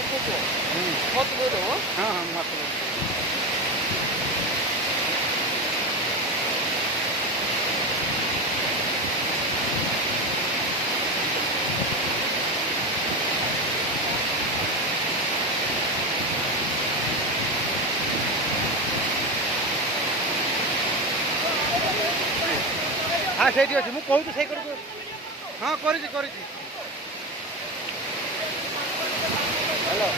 मत बोलो। हाँ हाँ मत बोलो। हाँ से अच्छी मुझे कहूँ से हाँ कर हेलो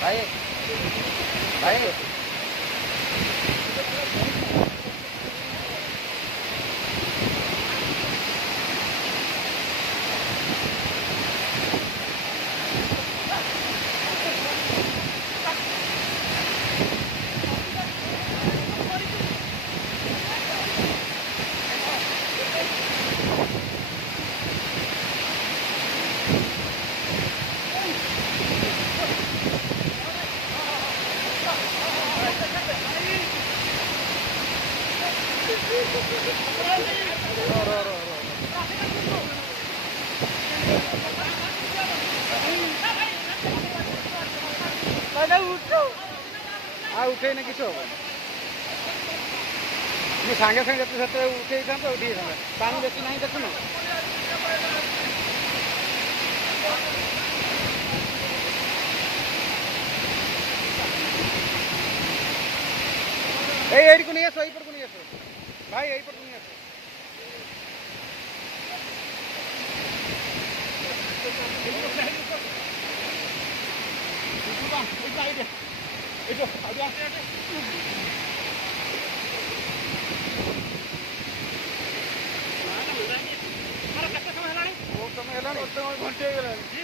भाई भाई उठे ना किसी हम सागे सागे उठे था उठे पानी बेसी ना देखुन एडी को नहीं आसो यही को नहीं आसो भाई यही को नहीं आसो बहुत समय है घंटे